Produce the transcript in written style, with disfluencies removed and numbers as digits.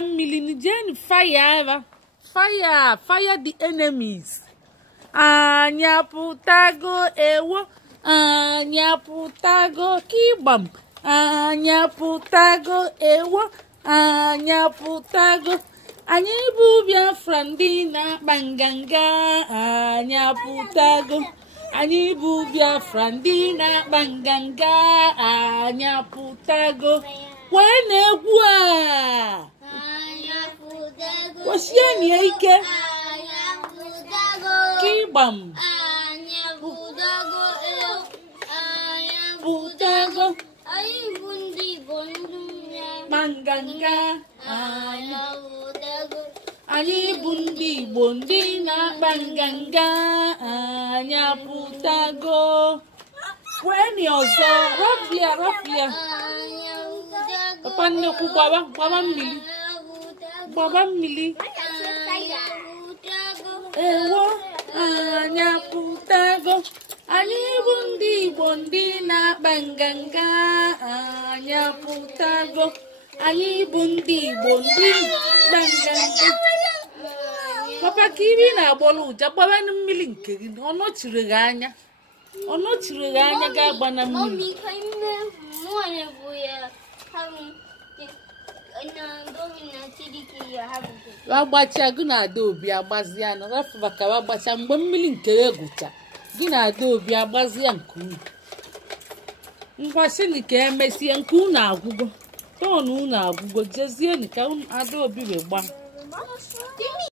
gbara mmiri nijeni fire the enemies. Anya pụtago ewo, anya pụtago kibam, anya pụtago ewo, anya pụtago. Anyị bụ Biafra ndị na-akpa nganga, anya pụtago. Anyị bụ Biafra ndị na-akpa nganga, anya pụtago. Wee na-egwu a kwụsienyi ike kịgbam pụtago manganga. Anyị bụ ndị Igbo ndị na-akpa nganga, anya pụtago. Weni ọzọ raflia papa nnekwu gbaba mmiri ewo, anya pụtago. Anyị bụ ndị Igbo ndị na-akpa nganga, anya pụtago. Anyị bụ ndị Igbo ndị na-akpa nganga. Papa ka iri na-agbọrọ ụja gbabanụ mmiri nke gị, ọ nọchiri gị anya ga-agba na mmiri. Agbacha gị na Adaobi agbazia na rafụba ka agbacha mgbe mmiri nke egwucha gị na Adaobi agbazia nke unu. Ngwasịnị ka emesie nke unu agwụgo, tọọnụ unu agwụgo, jezienị ka Adaobi wee gba.